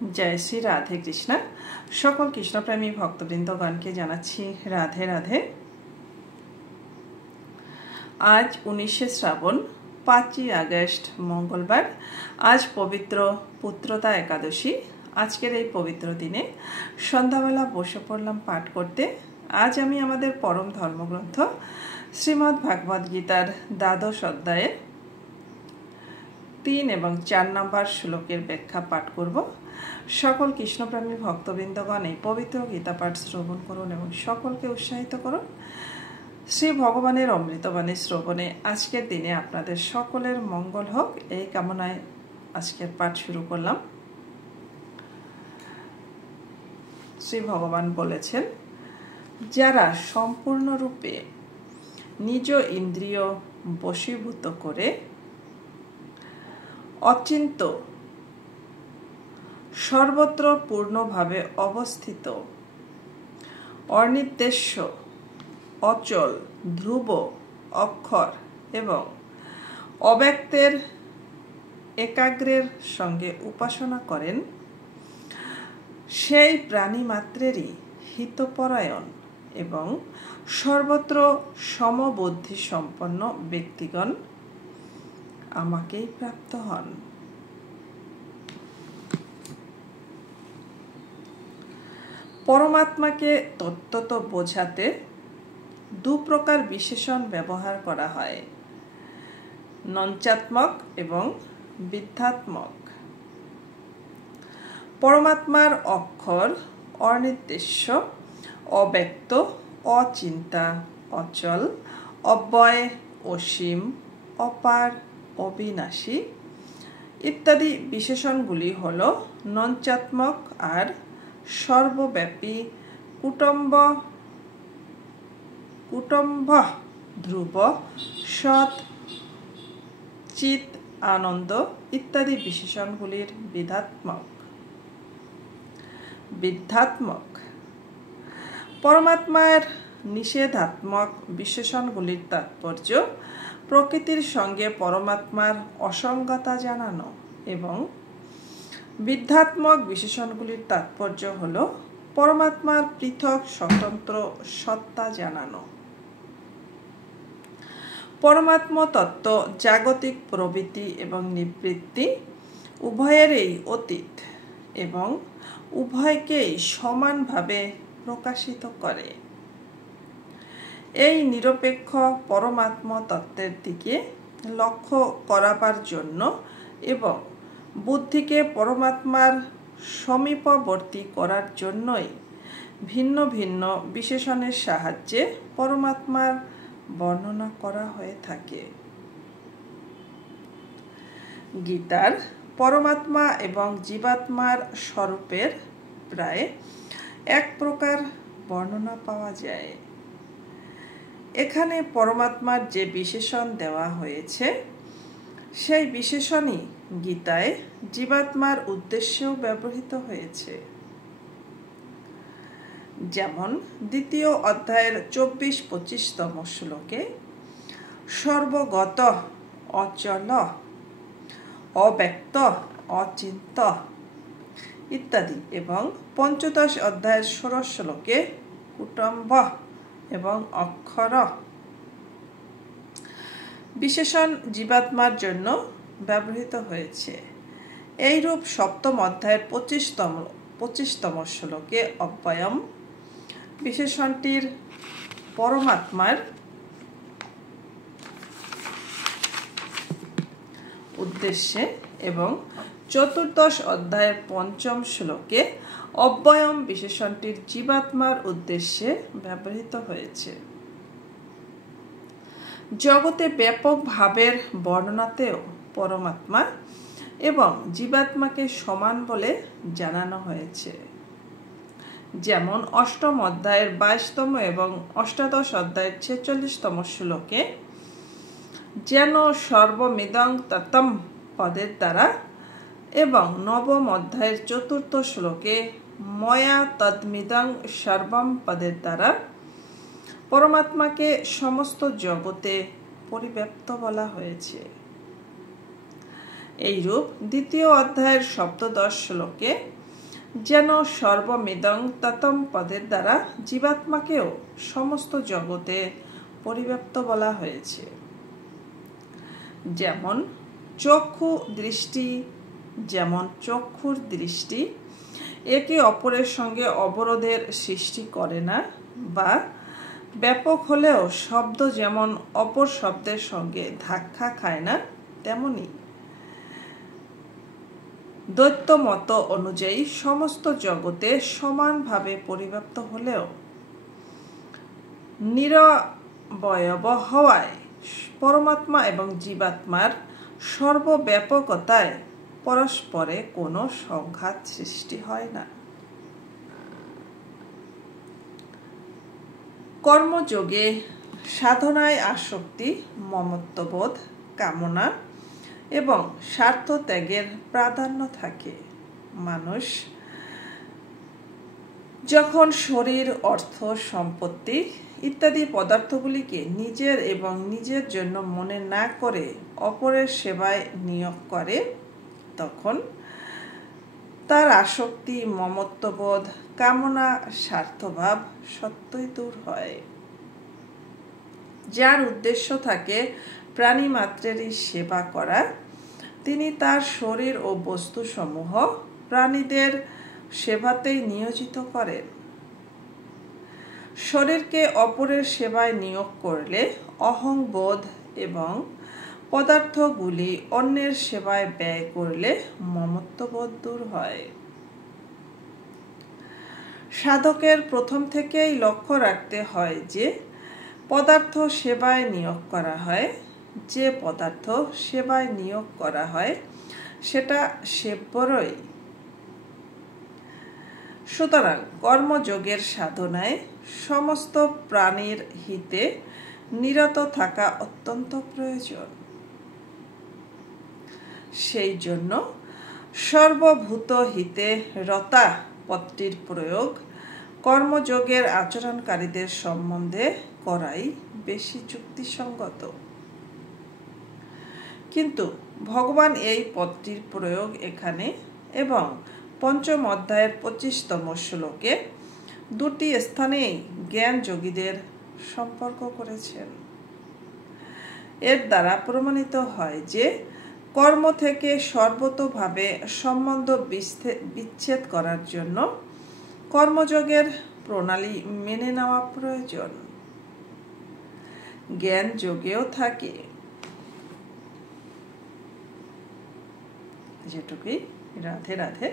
जय श्री राधे कृष्ण सकल कृष्णप्रेमी भक्तबृंदगणके जानाচ্ছি राधे राधे। आज 19 श्रावण 5 আগস্ট मंगलवार। आज पवित्र पुत्रदा एकादशी। आजकेर এই पवित्र दिने सन्ध्याबेला बसे पड़लाम पाठ करते। आज आमी आमादेर परम धर्मग्रंथ श्रीमद् भागवत गीतार द्वादश अध्याये 3 এবং 4 नम्बर श्लोकेर व्याख्या पाठ करब। सकल कृष्णप्रेमी भक्तबृंदगण এই पवित्र गीता पाठ श्रवण करुन এবং সকলকে উৎসাহিত করুন শ্রী ভগবানের অমৃতবাণী শ্রবণে। আজকের দিনে আপনাদের সকলের মঙ্গল হোক এই কামনায় আজকের পাঠ শুরু করলাম। শ্রী ভগবান বলেছেন, যারা সম্পূর্ণরূপে নিজ ইন্দ্রিয় বশীভূত করে অচিন্ত সর্বত্র পূর্ণভাবে অবস্থিত অনির্দেশ্য অচল ধ্রুব অক্ষর এবং অব্যক্তের একাগ্রের সঙ্গে উপাসনা করেন, সেই প্রাণী মাত্রেরই হিতপরায়ণ এবং সর্বত্র সমবুদ্ধি সম্পন্ন ব্যক্তিগণ আমাকেই প্রাপ্ত হন। পরমাত্মাকে তত্ত্বত বোঝাতে দু প্রকার বিশেষণ ব্যবহার করা হয়, নঞ্চাত্মক এবং বিদ্যাত্মক। পরমাত্মার অক্ষর অনির্দেশ্য, অব্যক্ত, অচিন্তা, অচল, অব্যয়, অসীম, অপার, অবিনাশী ইত্যাদি বিশেষণগুলি হল নঞ্চাত্মক আর সর্বব্যাপী, কুটম্ব, ধ্রুব, সৎ, চিত, আনন্দ ইত্যাদি বিশেষণগুলির বিদ্যাত্মক। পরমাত্মার নিষেধাত্মক বিশেষণগুলির তাৎপর্য প্রকৃতির সঙ্গে পরমাত্মার অসঙ্গতা জানানো এবং বিদ্যাত্মক বিশেষণগুলির তাৎপর্য হল পরমাত্মার পৃথক স্বতন্ত্র সত্তা জানানো। পরমাত্ম তত্ত্ব জাগতিক প্রবৃত্তি এবং নিবৃত্তি উভয়েরই অতীত এবং উভয়কেই সমানভাবে প্রকাশিত করে। এই নিরপেক্ষ পরমাত্ম তত্ত্বের দিকে লক্ষ্য করাবার জন্য এবং বুদ্ধিকে পরমাত্মার সমীপবর্তী করার জন্যই ভিন্ন ভিন্ন বিশেষণের সাহায্যে পরমাত্মার বর্ণনা করা হয়ে থাকে। গীতার পরমাত্মা এবং জীবাত্মার স্বরূপের প্রায় এক প্রকার বর্ণনা পাওয়া যায়। এখানে পরমাত্মার যে বিশেষণ দেওয়া হয়েছে সেই বিশেষণই গীতায় জীবাত্মার উদ্দেশ্যেও ব্যবহৃত হয়েছে। যেমন দ্বিতীয় অধ্যায়ের 24-25তম শ্লোকে সর্বগত, অচল, অব্যক্ত, অচিন্ত ইত্যাদি এবং পঞ্চদশ অধ্যায়ের 16 শ্লোকে কুটম্ব এবং অক্ষর বিশেষণ জীবাত্মার জন্য ব্যবহৃত হয়েছে। এইরূপ সপ্তম অধ্যায়ের 25তম শ্লোকে অব্যয়ম বিশেষণটির পরমাত্মার উদ্দেশ্যে এবং চতুর্দশ অধ্যায়ের 5ম শ্লোকে অব্যয়ম বিশেষণটির জীবাত্মার উদ্দেশ্যে ব্যবহৃত হয়েছে। জগতে ব্যাপক ভাবের বর্ণনাতেও পরমাত্মা এবং জীবাত্মাকে সমান বলে জানানো হয়েছে। যেমন অষ্টম অধ্যায়ের 22তম এবং অষ্টাদশ অধ্যায়ের 46তম শ্লোকে যেন সর্বমিদং ততম পদের দ্বারা এবং নবম অধ্যায়ের 4র্থ শ্লোকে ময়া তদ্মিদং সর্বম পদের দ্বারা পরমাত্মাকে সমস্ত জগতে পরিব্যাপ্ত বলা হয়েছে। এইরূপ দ্বিতীয় অধ্যায়ের 17 শ্লোকে যেন সর্বমিদং ততম পদের দ্বারা জীবাত্মাকেও সমস্ত জগতে পরিব্যাপ্ত বলা হয়েছে। যেমন চক্ষুর দৃষ্টি একে অপরের সঙ্গে অবরোধের সৃষ্টি করে না, বা ব্যাপক হলেও শব্দ যেমন অপর শব্দের সঙ্গে ধাক্কা খায় না, তেমনি দ্বৈত মত অনুযায়ী সমস্ত জগতে সমানভাবে পরিব্যাপ্ত হলেও নিরবয়ব হওয়ায় পরমাত্মা এবং জীবাত্মার সর্বব্যাপকতায় পরস্পরে কোনো সংঘাত সৃষ্টি হয় না। কর্মযোগে সাধনায় আসক্তি, মমত্ববোধ, কামনা এবং স্বার্থ ত্যাগের প্রাধান্য থাকে। মানুষ যখন শরীর, অর্থ, সম্পত্তি ইত্যাদি পদার্থগুলিকে নিজের এবং নিজের জন্য মনে না করে অপরের সেবায় নিয়োগ করে, তখন তার আসক্তি, মমত্ববোধ, কামনা, স্বার্থভাব সত্যই দূর হয়। যার উদ্দেশ্য থাকে প্রাণী মাত্রেরই সেবা করা, তিনি তার শরীর ও বস্তুসমূহ প্রাণীদের সেবাতেই নিয়োজিত করেন। শরীরকে অপরের সেবায় নিয়োগ করলে অহংবোধ এবং পদার্থগুলি অন্যের সেবায় ব্যয় করলে মমত্ববোধ দূর হয়। সাধকের প্রথম থেকেই লক্ষ্য রাখতে হয় যে পদার্থ সেবায় নিয়োগ করা হয়, যে পদার্থ সেবায় নিয়োগ করা হয় সেটা সেব্যরই। সুতরাং কর্মযোগের সাধনায় সমস্ত প্রাণীর হিতে নিরত থাকা অত্যন্ত প্রয়োজন। সেই জন্য সর্বভূত হিতে রতা পদটির প্রয়োগ কর্মযোগের আচরণকারীদের সম্বন্ধে করাই বেশি যুক্তিসঙ্গত। কিন্তু ভগবান এই পদটির প্রয়োগ এখানে এবং পঞ্চম অধ্যায়ের 25তম শ্লোকে দুটি স্থানেই জ্ঞান যোগীদের সম্পর্ক করেছেন। এর দ্বারা প্রমাণিত হয় যে কর্ম থেকে সর্বতোভাবে সম্বন্ধ বিচ্ছেদ করার জন্য কর্মযোগের প্রণালী মেনে নেওয়া প্রয়োজন। জ্ঞান যোগেও থাকে। যেটুকুই। রাধে রাধে।